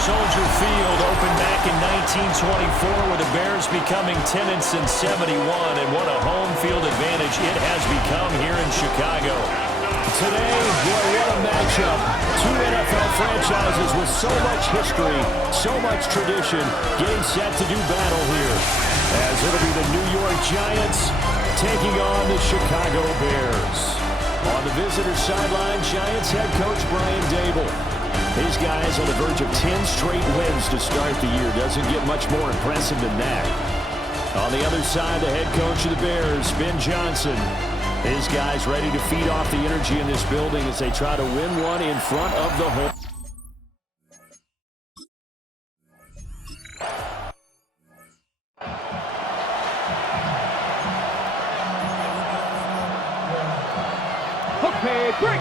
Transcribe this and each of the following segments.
Soldier Field opened back in 1924 with the Bears becoming 10-71, and what a home field advantage it has become here in Chicago. Today, boy, what a matchup. Two NFL franchises with so much history, so much tradition, getting set to do battle here. As it'll be the New York Giants taking on the Chicago Bears. On the visitor sideline, Giants head coach Brian Dable. These guys on the verge of 10 straight wins to start the year. Doesn't get much more impressive than that. On the other side, the head coach of the Bears, Ben Johnson. His guys ready to feed off the energy in this building as they try to win one in front of the home. Okay, break.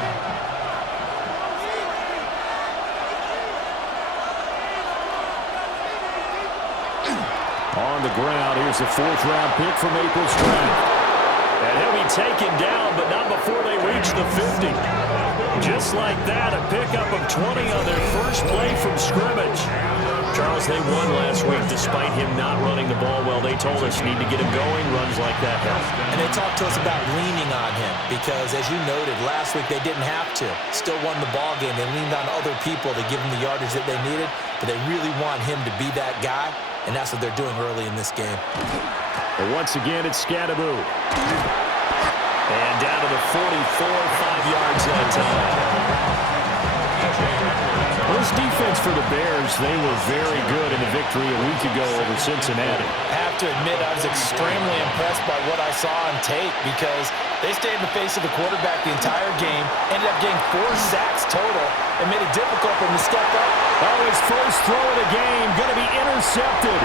On the ground, here's the fourth-round pick from April's draft. And he'll be taken down, but not before they reach the 50. Just like that, a pickup of 20 on their first play from scrimmage. Charles, they won last week despite him not running the ball well. They told us need to get him going. Runs like that help. And they talked to us about leaning on him because, as you noted, last week they didn't have to. Still won the ball game. They leaned on other people to give them the yardage that they needed, but they really want him to be that guy, and that's what they're doing early in this game. But once again, it's Scadaboo. And down to the 44, 5 yards that time. This defense for the Bears, they were very good in the victory a week ago over Cincinnati. I have to admit, I was extremely impressed by what I saw on tape because they stayed in the face of the quarterback the entire game, ended up getting 4 sacks total, and made it difficult for him to step up. Oh, his first throw of the game going to be intercepted.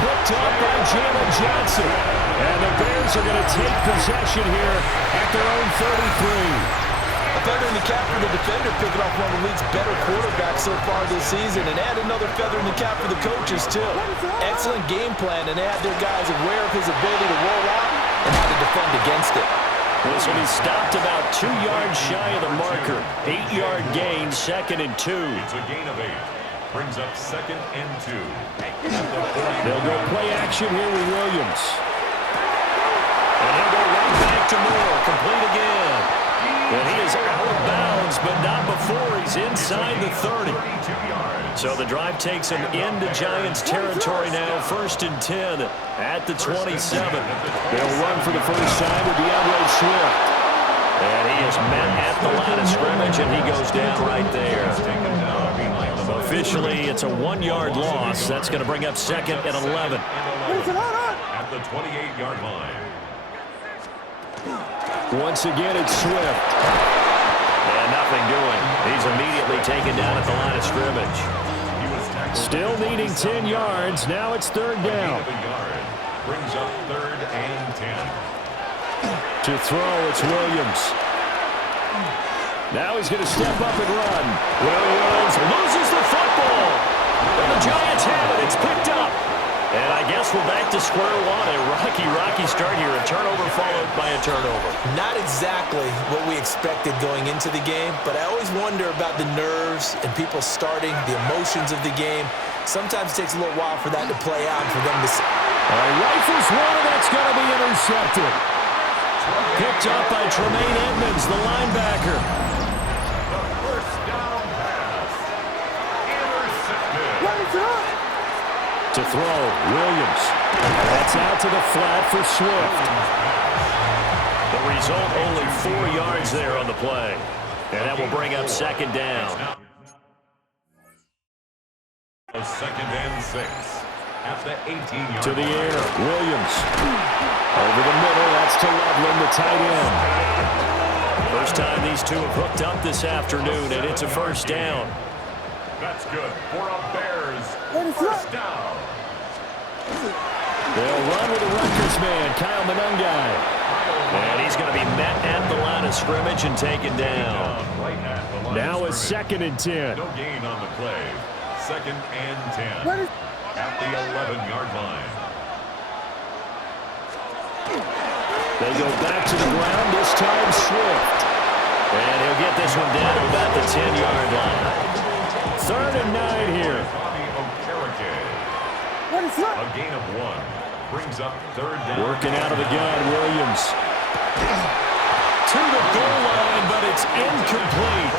Picked up by Jalen Johnson. And the Bears are going to take possession here at their own 33. A feather in the cap for the defender, picking off one of the league's better quarterbacks so far this season, and add another feather in the cap for the coaches, too. Excellent game plan, and they had their guys aware of his ability to roll out and how to defend against it. This will be stopped about 2 yards shy of the marker. 8-yard gain, 2nd and 2. It's a gain of 8. Brings up 2nd and 2. They'll go play action here with Williams. And he'll go right back to Moore, complete again. And he is out of bounds, but not before he's inside the 30. So the drive takes him into Giants territory now, 1st and 10 at the 27. They'll run for the first time with DeAndre Swift. And he is met at the line of scrimmage, and he goes down right there. Officially, it's a 1-yard loss. That's going to bring up 2nd and 11. At the 28-yard line. Once again, it's Swift. And nothing doing. He's immediately taken down at the line of scrimmage. Still needing 10 yards. Now it's 3rd down. Brings up 3rd and 10. To throw, it's Williams. Now he's going to step up and run. Williams loses the football. And the Giants have it. It's picked up. And I guess we're back to square one. A rocky start here. A turnover followed by a turnover. Not exactly what we expected going into the game, but I always wonder about the nerves and people starting, the emotions of the game. Sometimes it takes a little while for that to play out and for them to see. Rifles one, and that's going to be intercepted. Picked up by Tremaine Edmonds, the linebacker. The first down pass. Intercepted. To throw, Williams. That's out to the flat for Swift. The result, only 4 yards there on the play. And that will bring up 2nd down. 2nd and 6. At the 18-yard to the air, Williams. Over the middle, that's to Loveland, the tight end. First time these two have hooked up this afternoon, and it's a 1st down. That's good for a Bears 1st down. They'll run with the Rutgers man, Kyle Monungai. And he's going to be met at the line of scrimmage and taken down. Now a 2nd and 10. No gain on the play. 2nd and 10. At the 11-yard line. They go back to the ground, this time Swift. And he'll get this one down to about the 10-yard line. 3rd and 9 A gain of 1. Brings up third down. Working out of the gun, Williams. To the goal line, but it's incomplete.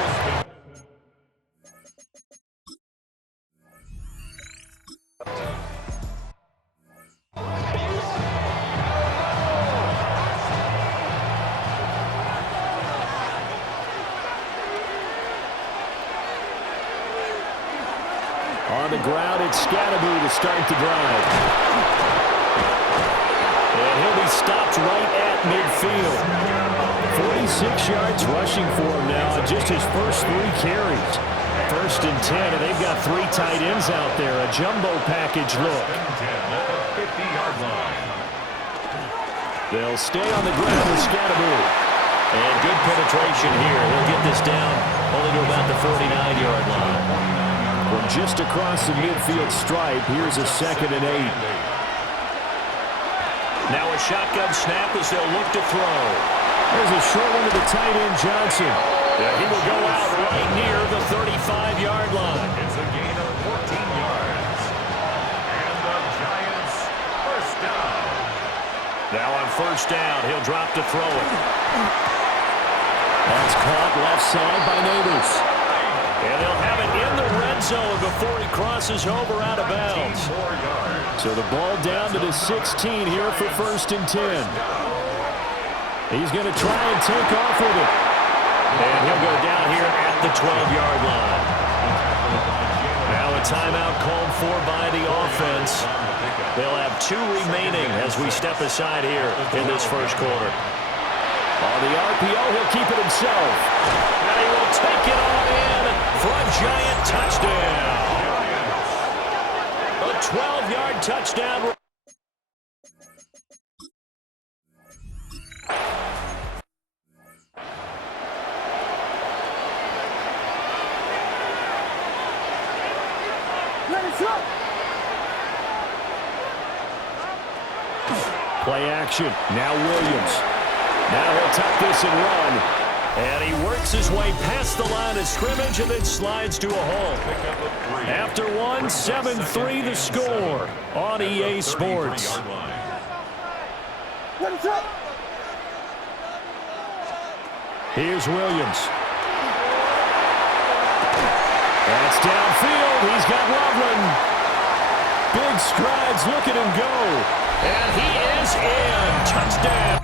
On the ground, it's Scatterby to start the drive. And he'll be stopped right at midfield. 46 yards rushing for him now on just his first 3 carries. 1st and 10, and they've got 3 tight ends out there. A jumbo package look. 50-yard line. They'll stay on the ground with Scatterby. And good penetration here. He'll get this down only to about the 49-yard line. From just across the midfield stripe, here's a 2nd and 8. Now a shotgun snap as they'll look to throw. There's a short one to the tight end, Johnson. He will go out right near the 35-yard line. It's a gain of 14 yards. And the Giants first down. Now on 1st down, he'll drop to throw it. That's caught left side by Neighbors. And they'll have it in the red zone before he crosses over out of bounds. So the ball down to the 16 here for 1st and 10. He's going to try and take off with it. And he'll go down here at the 12-yard line. Now a timeout called for by the offense. They'll have 2 remaining as we step aside here in this 1st quarter. On the RPO, he'll keep it himself. And he will take it all in for a Giant touchdown. A 12-yard touchdown. Play action. Now Williams. Now he'll tuck this and run. And he works his way past the line of scrimmage and then slides to a hole. After 1, 7-3 the score on EA Sports. Here's Williams. That's downfield. He's got Loveland. Big strides. Look at him go. And he is in. Touchdown.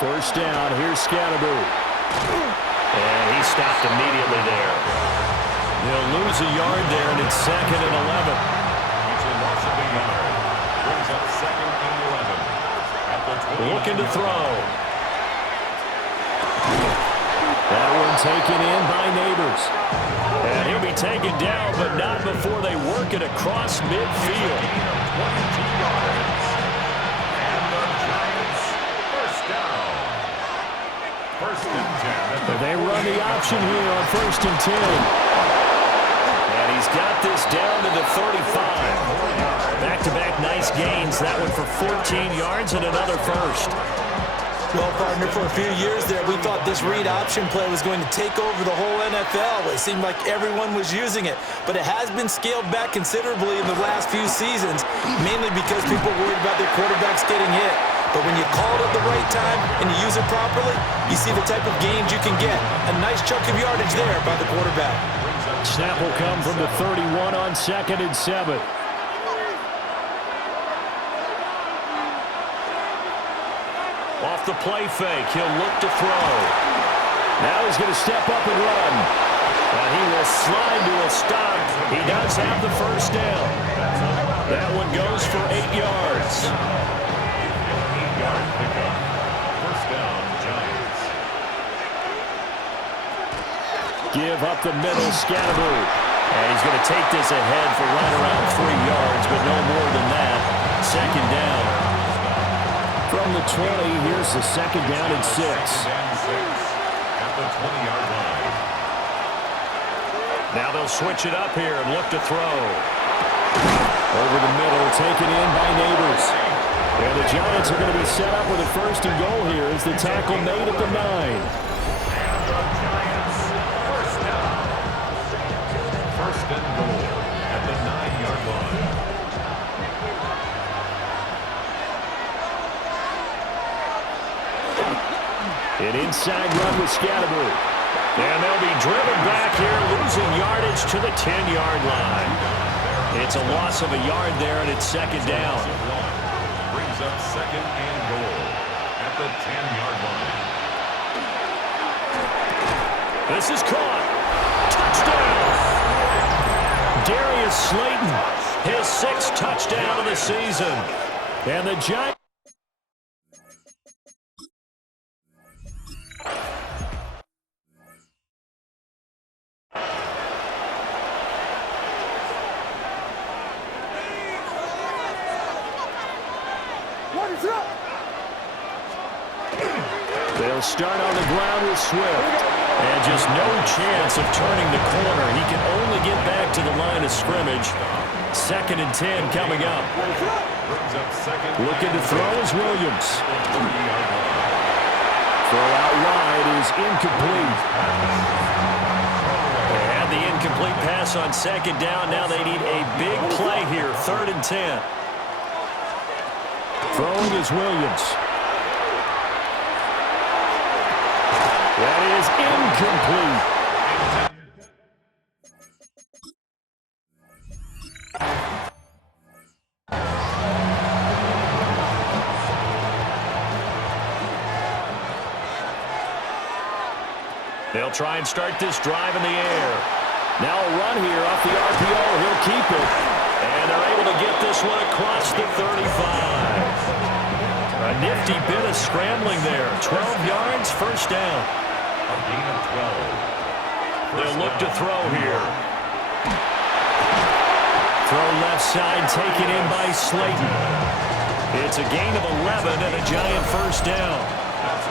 First down, here's Scatterby. And he stopped immediately there. They'll lose a yard there, and it's 2nd and 11. It's a loss of a yard. Brings up 2nd and 11. At the 20. Looking to throw. That one taken in by Neighbors. And he'll be taken down, but not before they work it across midfield. 22 yards. And the Giants first down. 1st and 10. They run the option here on 1st and 10. And he's got this down to the 35. Back-to-back nice gains. That one for 14 yards and another first. Well, partner, for a few years there, we thought this read option play was going to take over the whole NFL. It seemed like everyone was using it. But it has been scaled back considerably in the last few seasons, mainly because people worried about their quarterbacks getting hit. But when you call it at the right time and you use it properly, you see the type of gains you can get. A nice chunk of yardage there by the quarterback. Snap will come from the 31 on 2nd and 7. Off the play fake, he'll look to throw. Now he's going to step up and run. And he will slide to a stop. He does have the first down. That one goes for 8 yards. 8-yard pickup. First down, Giants. Give up the middle, Scatterby. And he's going to take this ahead for right around 3 yards, but no more than that. 2nd down. From the 20, here's the 2nd down and 6. At at the 20-yard line. Now they'll switch it up here and look to throw. Over the middle, taken in by Neighbors. And the Giants are going to be set up with a first and goal here as the tackle made at the 9. And the Giants first down. First and goal at the 9-yard line. An inside run with Scatterbury. And they'll be driven back here, losing yardage to the 10-yard line. It's a loss of a yard there, and it's second down. Brings up second and goal at the 10-yard line. This is caught. Touchdown! Darius Slayton, his 6th touchdown of the season. And the Giants. They'll start on the ground with Swift. And just no chance of turning the corner. He can only get back to the line of scrimmage. Second and 10 coming up. Looking to throw is Williams. Throw out wide is incomplete. They had the incomplete pass on second down. Now they need a big play here. Third and 10. Throwing is Williams. That is incomplete. They'll try and start this drive in the air. Now a run here off the RPO. He'll keep it. And they're able to get this one across the 35. A nifty bit of scrambling there. 12 yards, first down. A gain of 12. They'll look to throw here. Throw left side, taken in by Slayton. It's a gain of 11 and a Giant first down.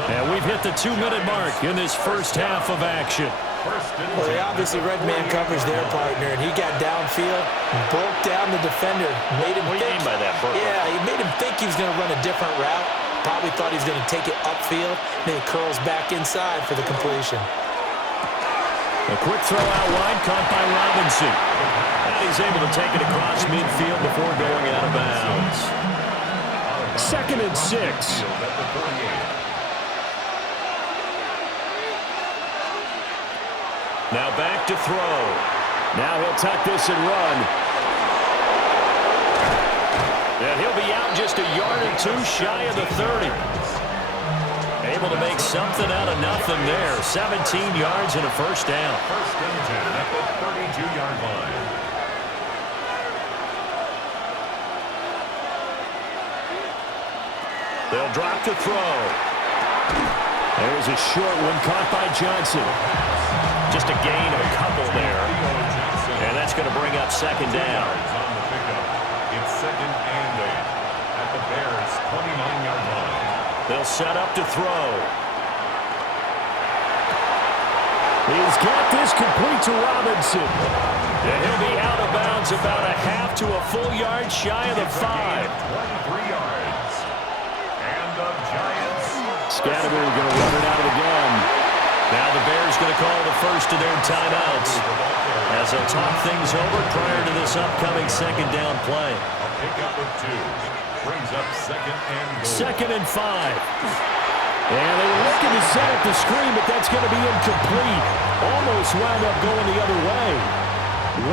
And we've hit the 2-minute mark in this first half of action. Well, they obviously read man coverage their partner, and he got downfield, broke down the defender, made him What do you mean by that, Burke? Yeah, he made him think he was going to run a different route. Probably thought he was going to take it upfield, then he curls back inside for the completion. A quick throw out wide, caught by Robinson. And he's able to take it across midfield before going out of bounds. Second and 6. Now back to throw. Now he'll tuck this and run. And he'll be out just a yard or two shy of the 30. Able to make something out of nothing there. 17 yards and a first down. First and 10 at the 32-yard line. They'll drop to throw. There's a short one caught by Johnson. Just a gain of a couple there. And that's going to bring up second down. On the pickup. It's second and 8 at the Bears' 29-yard line. They'll set up to throw. He's got this complete to Robinson. And he'll be out of bounds about a half to a full yard shy of the 5. 23 yards. And the Giants. Scatterbury going to run it out again. Now the Bears going to call the first of their timeouts as they'll talk things over prior to this upcoming second down play. A pickup of 2. Brings up second and goal. Second and 5. And they were looking to set up the screen, but that's going to be incomplete. Almost wound up going the other way.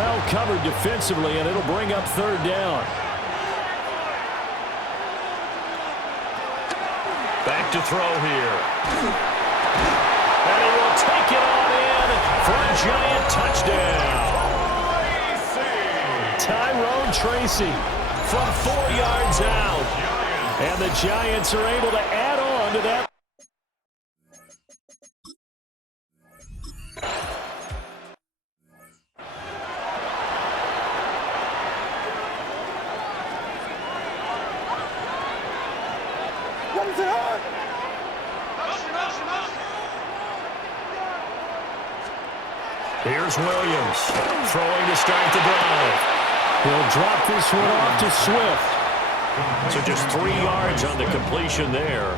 Well covered defensively, and it'll bring up third down. Back to throw here. And he will take it on in for a Giant touchdown. Tyrone Tracy from 4 yards out. And the Giants are able to add on to that. Here's Williams throwing to start the drive. He'll drop this one off to Swift. So just 3 yards on the completion there.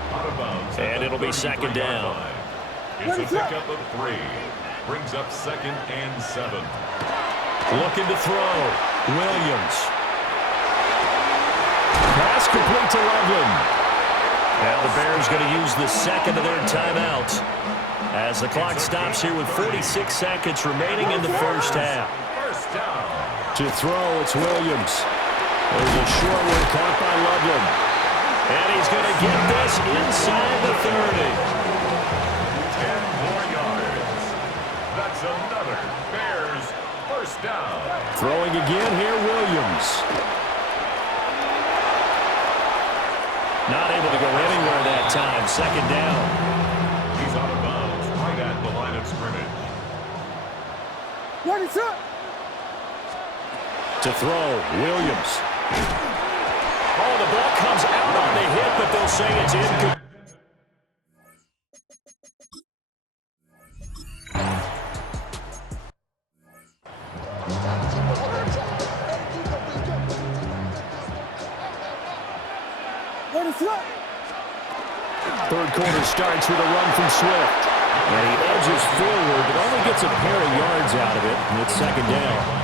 And it'll be second down. It's a pickup of 3. Brings up 2nd and 7. Looking to throw. Williams. Pass complete to Loveland. Now the Bears going to use the second of their timeouts as the clock stops here with 46 seconds remaining in the first half. First down. To throw, it's Williams. There's a short one caught by Loveland. And he's going to get this inside the 30. 10 more yards. That's another Bears first down. Throwing again here, Williams. Not able to go anywhere that time. Second down. He's out of bounds right at the line of scrimmage. What is up? To throw, Williams. Oh, the ball comes out on the hit, but they'll say it's incomplete. What is up? Third quarter starts with a run from Swift. And he edges forward, but only gets a pair of yards out of it, and it's second down.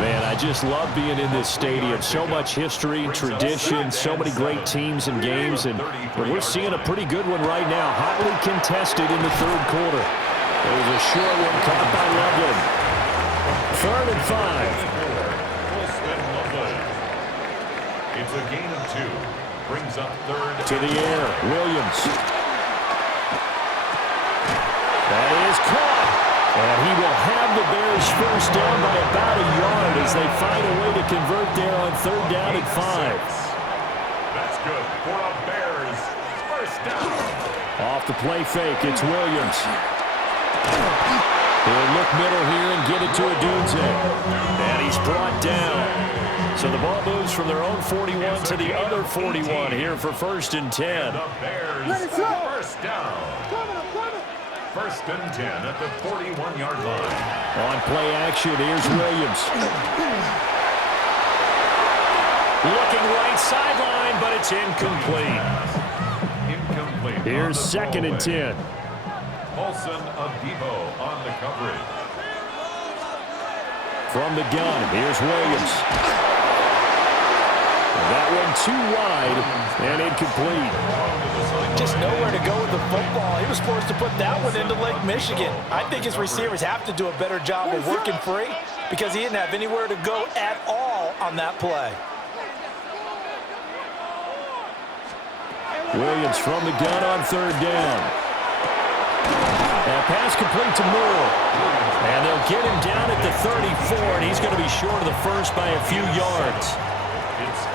Man, I just love being in this stadium. So much history, tradition, so many great teams and games, and we're seeing a pretty good one right now. Hotly contested in the third quarter. There's a short one caught by Loveland. 3rd and 5. It's a gain of 2. Brings up 3rd. To the air, Williams. That is caught. And he will have the Bears first down by about a yard as they find a way to convert there on 3rd down and 5. That's good for a Bears first down. Off the play fake, it's Williams. He'll look middle here and get it to Odunze. And he's brought down. So the ball moves from their own 41 to the other 41 here for 1st and 10. The Bears first down. First and 10 at the 41-yard line. On play action, here's Williams. Looking right sideline, but it's incomplete. Incomplete. Here's 2nd and 10. Paulson of Debo on the coverage. From the gun, here's Williams. That one too wide and incomplete. Just nowhere to go with the football. He was forced to put that one into Lake Michigan. I think his receivers have to do a better job of working free because he didn't have anywhere to go at all on that play. Williams from the gun on 3rd down. And pass complete to Moore. And they'll get him down at the 34, and he's going to be short of the first by a few yards.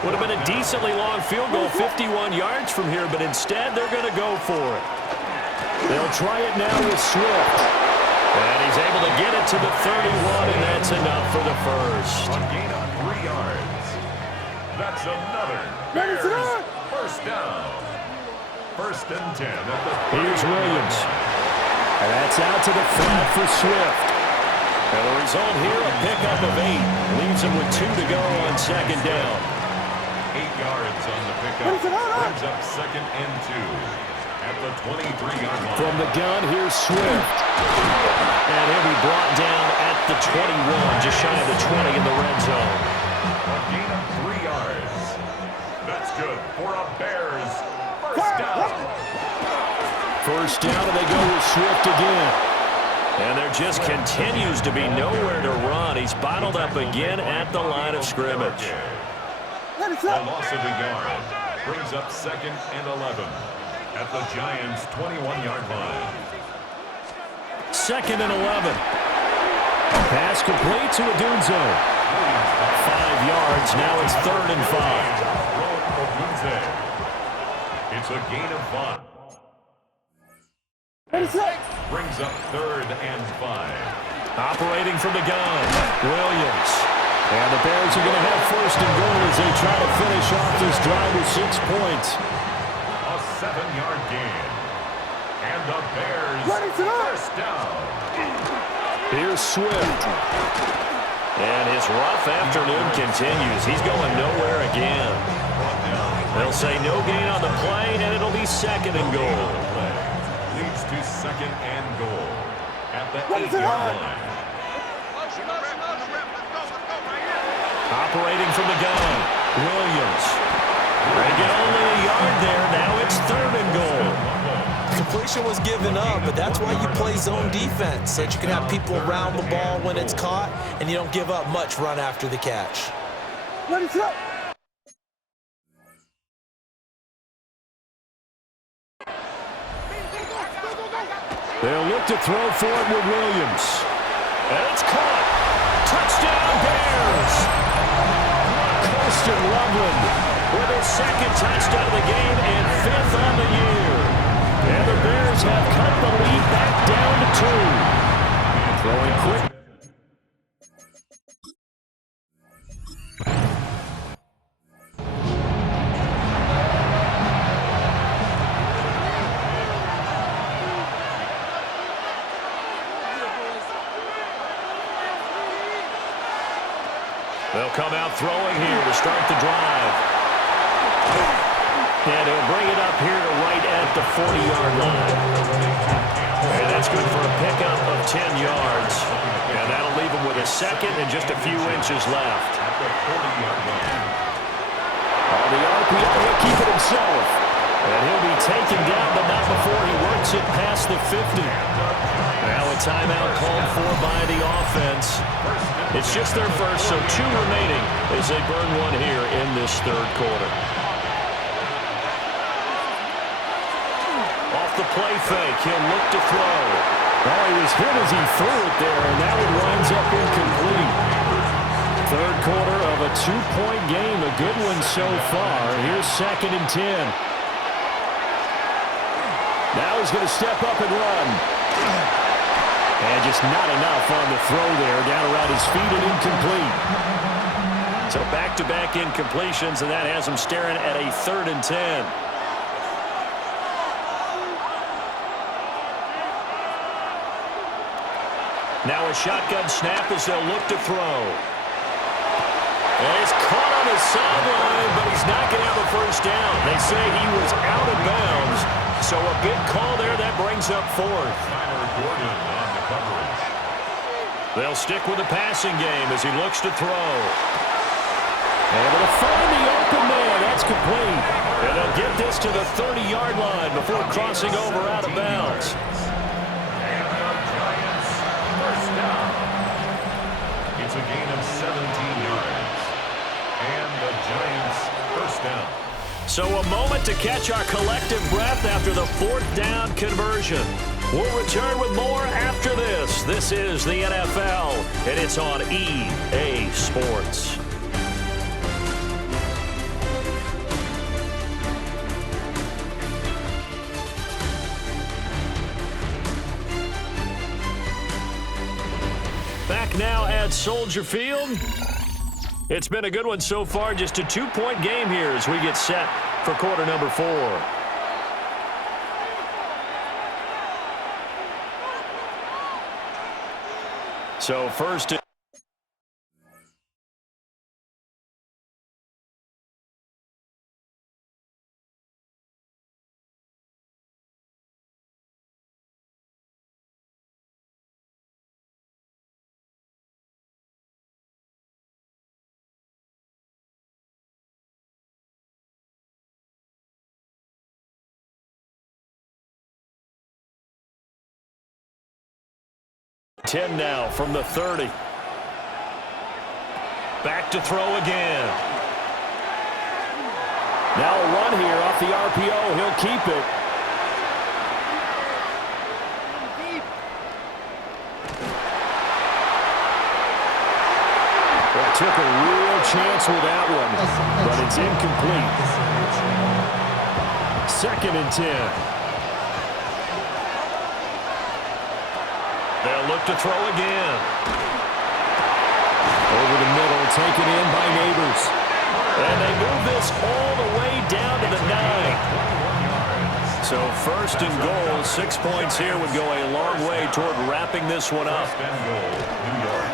Would have been a decently long field goal, 51 yards from here, but instead they're going to go for it. They'll try it now with Swift. And he's able to get it to the 31, and that's enough for the first. A gain of 3 yards. That's another Bears first down. 1st and 10 at the 30. Here's Williams. And that's out to the flat for Swift. And the result here, a pickup of 8. Leaves him with 2 to go on 2nd down. 8 yards on the pickup. Brings up 2nd and 2 at the 23-yard line. From the gun, here's Swift. And he'll be brought down at the 21, just shy of the 20 in the red zone. A gain of 3 yards. That's good for a Bears first down. First down, and they go with Swift again. And there just continues to be nowhere to run. He's bottled up again at the line of scrimmage. A loss of a yard brings up 2nd and 11 at the Giants' 21-yard line. 2nd and 11. Pass complete to Odunze. 5 yards. Now it's 3rd and 5. It's a gain of 5. Brings up 3rd and 5. Operating from the gun, Williams. And the Bears are going to have 1st and goal as they try to finish off this drive with 6 points. A 7-yard gain. And the Bears first down. Here's Swift. And his rough afternoon continues. He's going nowhere again. They'll say no gain on the play, and it'll be second and goal. Leads to second and goal at the 8-yard line. Operating from the gun, Williams. They get only a yard there. Now it's third and goal. Completion was given up, but that's why you play zone defense, so that you can have people around the ball when it's caught, and you don't give up much run after the catch. Ready, set. They'll look to throw for it with Williams. And it's caught. Touchdown, Bears. Colston Loveland with his second touchdown of the game and fifth on the year. And the Bears have cut the lead back down to 2. Throwing quick. They'll come out throwing here to start the drive. And he'll bring it up here to right at the 40-yard line. And that's good for a pickup of 10 yards. And that'll leave him with a second and just a few inches left. On the RPO, he'll keep it himself. And he'll be taken down, but not before he works it past the 50. Now a timeout called for by the offense. It's just their first, so 2 remaining as they burn one here in this third quarter. Off the play fake, he'll look to throw. Oh, he was hit as he threw it there, and that one winds up incomplete. Third quarter of a 2-point game, a good one so far. Here's second and 10. Now he's going to step up and run. And just not enough on the throw there. Down around his feet and incomplete. So back-to-back incompletions, and that has him staring at a third and 10. Now a shotgun snap as they'll look to throw. And it's caught on the sideline, but he's not going to have a first down. They say he was out of bounds. So a big call there that brings up fourth. They'll stick with the passing game as he looks to throw. Able to find the open man. That's complete. And they'll get this to the 30-yard line before crossing over out of bounds. And the Giants first down. It's a gain of 17 yards. And the Giants first down. So a moment to catch our collective breath after the fourth down conversion. We'll return with more after this. This is the NFL, and it's on EA Sports. Back now at Soldier Field. It's been a good one so far. Just a 2-point game here as we get set for quarter number 4. So first... Ten now from the 30. Back to throw again. Now a run here off the RPO. He'll keep it. Well, took a real chance with that one, but it's incomplete. Second and 10. They'll look to throw again. Over the middle, taken in by Neighbors. And they move this all the way down to the 9. So first and goal, 6 points here would go a long way toward wrapping this one up. First and goal, New York.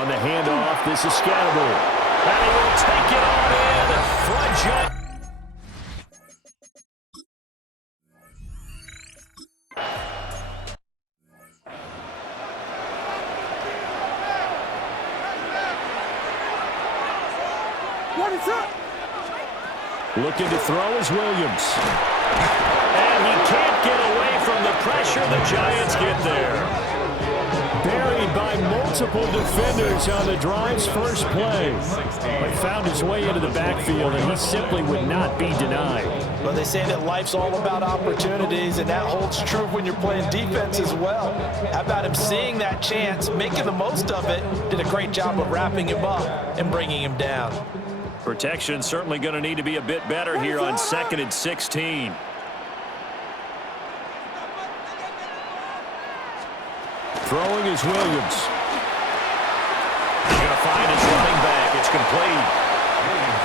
On the handoff, this is Scatterable. And he will take it on in. Front jump. Looking to throw is Williams. And he can't get away from the pressure. The Giants get there. Buried by multiple defenders on the drive's first play. But found his way into the backfield, and he simply would not be denied. Well, they say that life's all about opportunities, and that holds true when you're playing defense as well. How about him seeing that chance, making the most of it, did a great job of wrapping him up and bringing him down. Protection certainly going to need to be a bit better here on 2nd and 16. Throwing is Williams. He's going to find his running back. It's complete.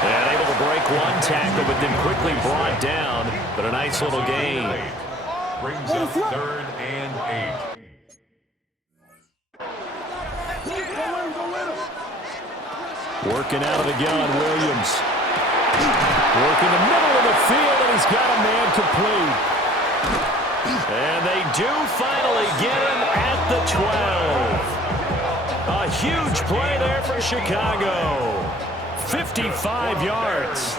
And able to break one tackle, but then quickly brought down. But a nice little gain. Brings up 3rd and 8. Working out of the gun, Williams. Working the middle of the field, and he's got a man complete. And they do finally get him at the 12. A huge play there for Chicago. 55 yards.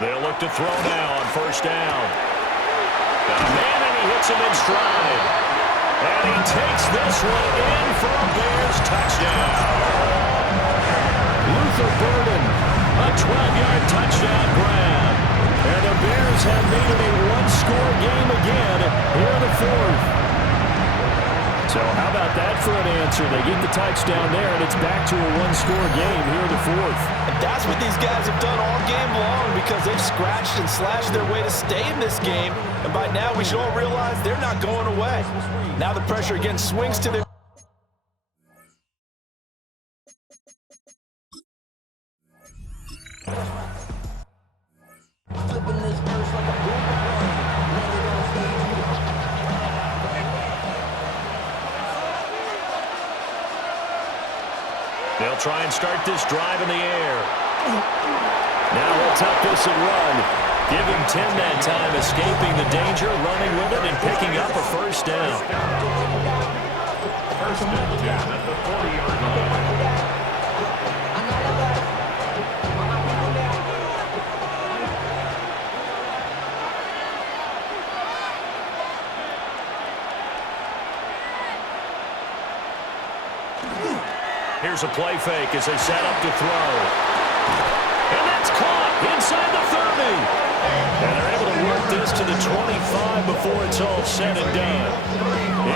They'll look to throw now on 1st down. Got a man, and he hits him in stride. And he takes this one in for a Bears touchdown. Luther Burden, a 12-yard touchdown grab. And the Bears have made it a one-score game again here in the 4th. So how about that for an answer? They get the touchdown there, and it's back to a one-score game here in the 4th. And that's what these guys have done all game long, because they've scratched and slashed their way to stay in this game. And by now, we should all realize they're not going away. Now the pressure again swings to their... They'll try and start this drive in the air. Now he'll tuck this and run. Give him 10 that time, escaping the danger, running with it, and picking up a 1st down. 1st and 10 at the 40-yard line. Here's a play fake as they set up to throw. And that's caught inside the 30. And they're able to work this to the 25 before it's all said and done.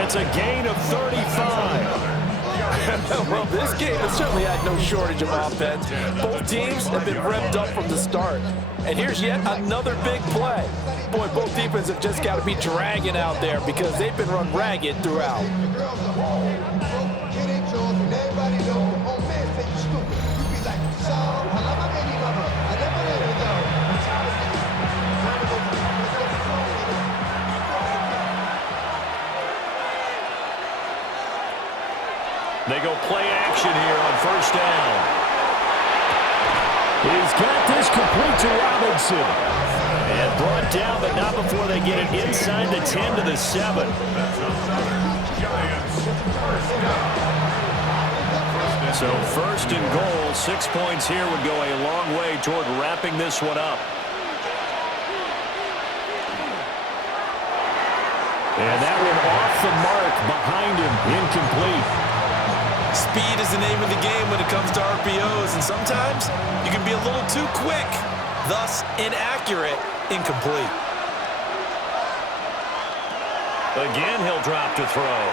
It's a gain of 35. Well, this game has certainly had no shortage of offense. Both teams have been revved up from the start. And here's yet another big play. Boy, both defenses have just got to be dragging out there, because they've been run ragged throughout. They go play action here on 1st down. He's got this complete to Robinson. And brought down, but not before they get it inside the 10 to the 7. So 1st and goal, 6 points here would go a long way toward wrapping this one up. And that one off the mark behind him, incomplete. Speed is the name of the game when it comes to RPOs, and sometimes you can be a little too quick, thus inaccurate, incomplete. Again, he'll drop to throw.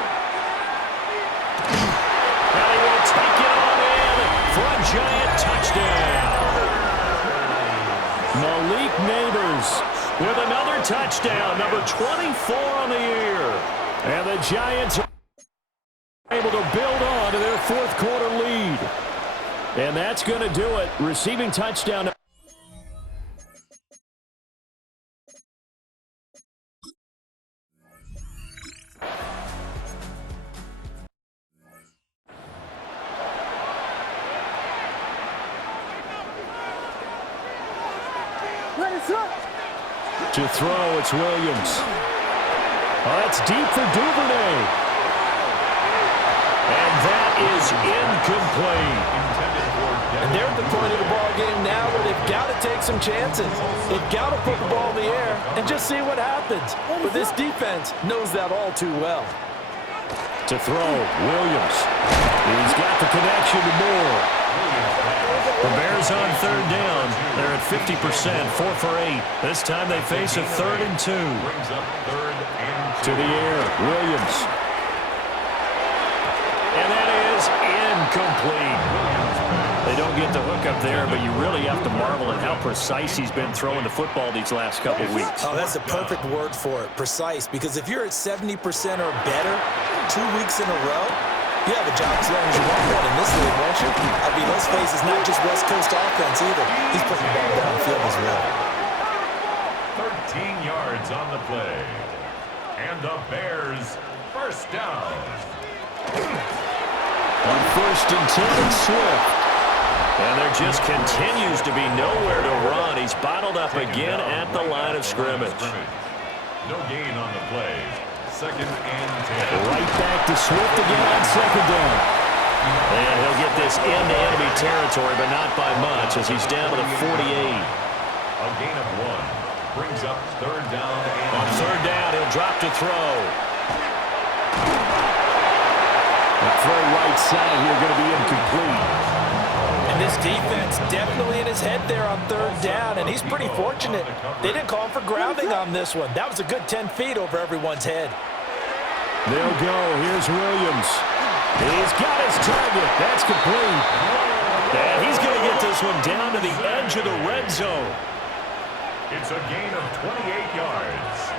And he will take it on in for a Giant touchdown. Malik Neighbors with another touchdown, number 24 on the year. And the Giants are able to build on to their 4th quarter lead. And that's going to do it. Receiving touchdown. Ready, set. To throw, it's Williams. Oh, that's deep for Duvernay. And that is incomplete. And they're at the point of the ball game now where they've got to take some chances. They've got to put the ball in the air and just see what happens. But this defense knows that all too well. To throw, Williams. He's got the connection to Moore. The Bears on third down. They're at 50%, 4 for 8. This time they face a 3rd and 2. To the air, Williams. And that is incomplete. They don't get the hook up there, but you really have to marvel at how precise he's been throwing the football these last couple of weeks. Oh, that's the perfect word for it, precise, because if you're at 70% or better 2 weeks in a row, you have a job as long as you want one in this league, won't you? I mean, let's face it, it's not just West Coast offense either. He's putting the ball downfield as well. 13 yards on the play. And the Bears first down. On 1st and 10, Swift. And there just continues to be nowhere to run. He's bottled up again at the line of scrimmage. No gain on the play. 2nd and 10. Right back to Swift again on 2nd down. And he'll get this into enemy territory, but not by much as he's down to the 48. A gain of 1 brings up 3rd down. On 3rd down, he'll drop to throw. The throw right side here going to be incomplete. And this defense definitely in his head there on 3rd down, and he's pretty fortunate. They didn't call him for grounding on this one. That was a good 10 feet over everyone's head. They'll go. Here's Williams. He's got his target. That's complete. And he's going to get this one down to the edge of the red zone. It's a gain of 28 yards.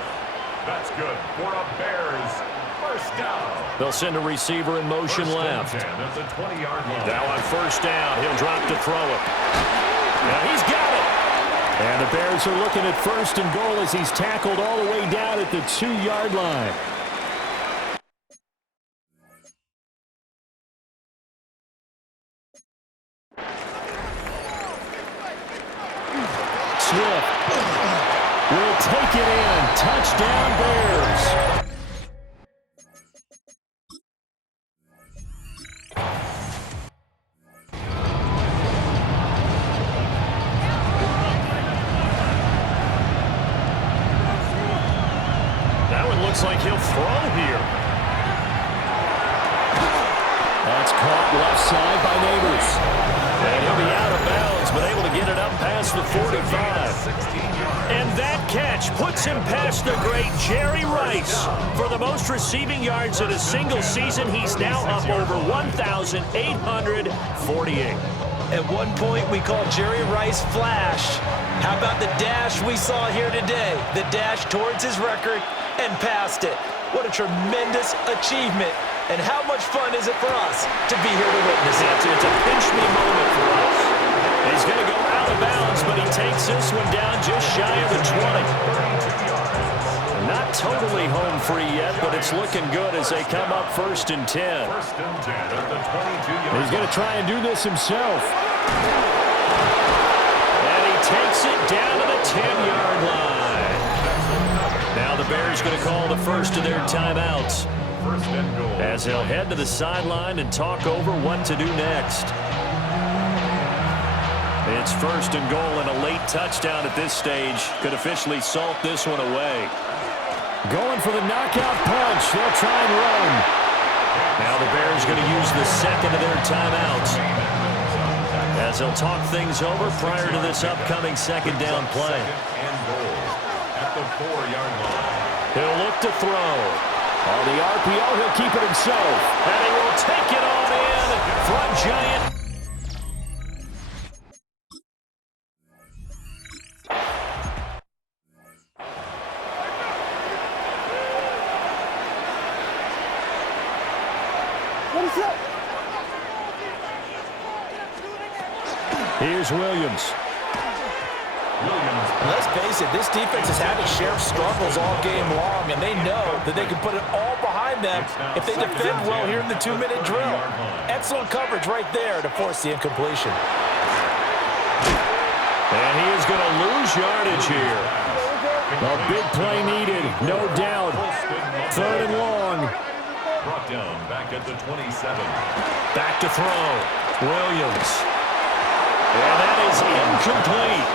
That's good for a Bears first down. They'll send a receiver in motion left. At the 20-yard line. Now on 1st down, he'll drop to throw it. Now he's got it. And the Bears are looking at 1st and goal as he's tackled all the way down at the 2-yard line. Swift will take it in. Touchdown, Bears. That one looks like he'll throw here. That's caught left side by Neighbors. And he'll be out of bounds, but able to get it up past the 45. And that catch puts him past the great Jerry Rice. For the most receiving yards in a single season, he's now up over 1,848. At one point, we called Jerry Rice Flash. How about the dash we saw here today? The dash towards his record and past it. What a tremendous achievement. And how much fun is it for us to be here to witness it? It's a pinch-me moment for us. He's going to go out of bounds, but he takes this one down just shy of the 20. Not totally home free yet, but it's looking good as they come up 1st and 10. 1st and 10 at the 22-yard line. He's going to try and do this himself. And he takes it down to the 10-yard line. Now the Bears going to call the first of their timeouts. 1st and goal. As they'll head to the sideline and talk over what to do next. It's 1st and goal, and a late touchdown at this stage could officially salt this one away. Going for the knockout punch. They'll try and run. Now the Bears going to use the second of their timeouts as they'll talk things over prior to this upcoming 2nd down play. 2nd and goal at the 4-yard line. He'll look to throw. On the RPO, he'll keep it himself. And he will take it on in from Giant. Here's Williams. Let's face it, this defense has had its share of struggles all game long, and they know that they can put it all behind them if they defend well here in the 2-minute drill. Excellent coverage right there to force the incompletion. And he is going to lose yardage here. A big play needed, no doubt. 3rd and long. Brought down back at the 27. Back to throw. Williams. And that is incomplete.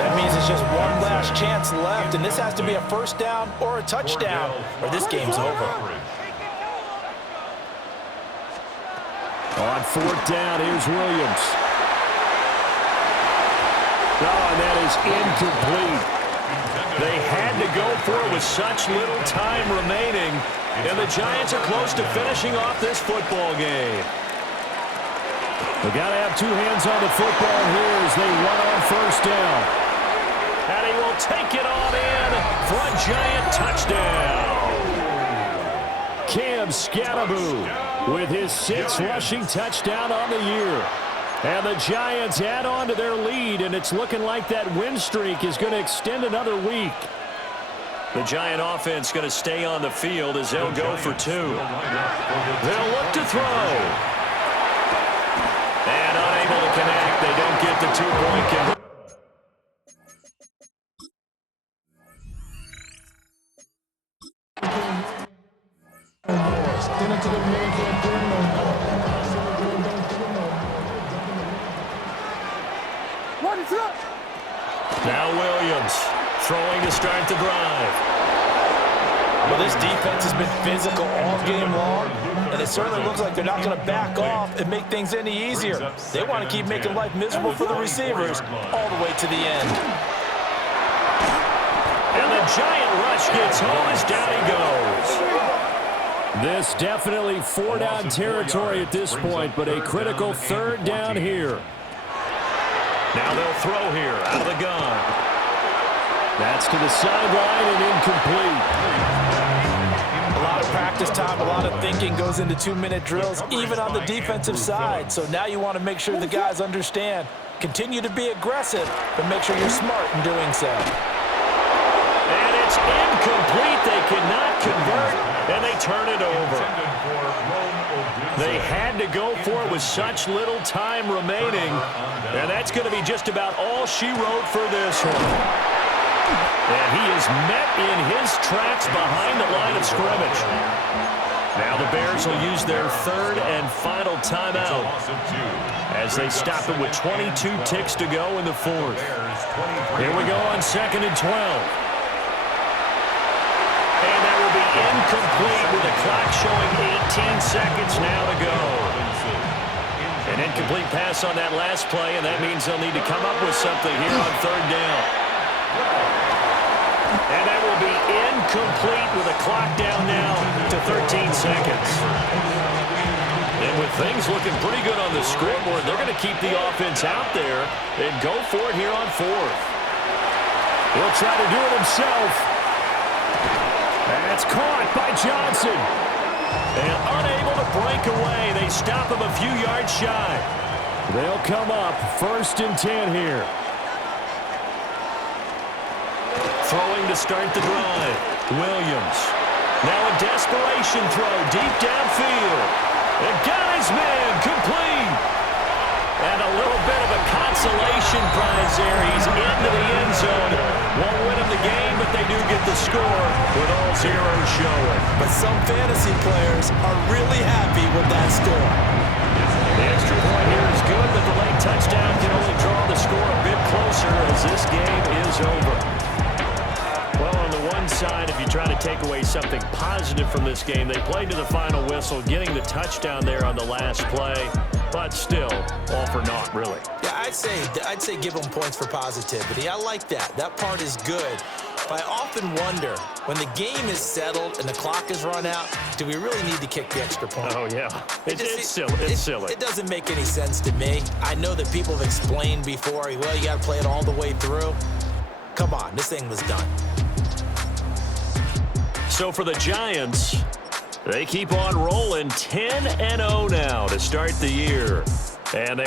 That means it's just one last chance left, and this has to be a first down or a touchdown, or this game's over. On 4th down, here's Williams. Oh, and that is incomplete. They had to go for it with such little time remaining, and the Giants are close to finishing off this football game. They got to have 2 hands on the football here as they run on 1st down. And he will take it on in for a Giant touchdown. Cam Scatteraboo with his 6th rushing touchdown on the year. And the Giants add on to their lead, and it's looking like that win streak is going to extend another week. The Giant offense going to stay on the field as they'll go for 2. They'll look to throw. And unable to connect. They don't get the 2-point conversion. Now Williams throwing to start the drive. Well, this defense has been physical all game long, and it certainly looks like they're not going to back off and make things any easier. They want to keep making life miserable for the receivers all the way to the end. And the Giant rush gets home as down he goes. This definitely 4-down territory at this point, but a critical 3rd down here. Now they'll throw here out of the gun. That's to the sideline and incomplete. A lot of practice time, a lot of thinking goes into 2-minute drills, even on the defensive side. So now you want to make sure the guys understand. Continue to be aggressive, but make sure you're smart in doing so. And it's incomplete. They cannot convert, and they turn it over. They had to go for it with such little time remaining, and that's going to be just about all she wrote for this one. And he is met in his tracks behind the line of scrimmage. Now the Bears will use their 3rd and final timeout as they stop it with 22 ticks to go in the 4th. Here we go on 2nd and 12. And that will be incomplete with the clock showing 18 seconds now to go. An incomplete pass on that last play, and that means they'll need to come up with something here on 3rd down. And that will be incomplete with a clock down now to 13 seconds. And with things looking pretty good on the scoreboard, they're going to keep the offense out there and go for it here on 4th. He'll try to do it himself. That's caught by Johnson. And unable to break away. They stop him a few yards shy. They'll come up 1st and 10 here. Throwing to start the drive. Williams. Now a desperation throw deep downfield. And got his man complete. And a little bit of a consolation prize there. He's into the end zone. Won't win him the game, but they do get the score with all zeros showing. But some fantasy players are really happy with that score. The extra point here is good, but the late touchdown can only draw the score a bit closer as this game is over. Well, on the one side, if you try to take away something positive from this game, they played to the final whistle, getting the touchdown there on the last play, but still, all for naught, really. Yeah, I'd say give them points for positivity. I like that. That part is good. But I often wonder, when the game is settled and the clock is run out, do we really need to kick the extra point? Oh, yeah. It's silly. It's silly. It doesn't make any sense to me. I know that people have explained before, well, you got to play it all the way through. Come on, this thing was done. So for the Giants, they keep on rolling 10-0 now to start the year. And they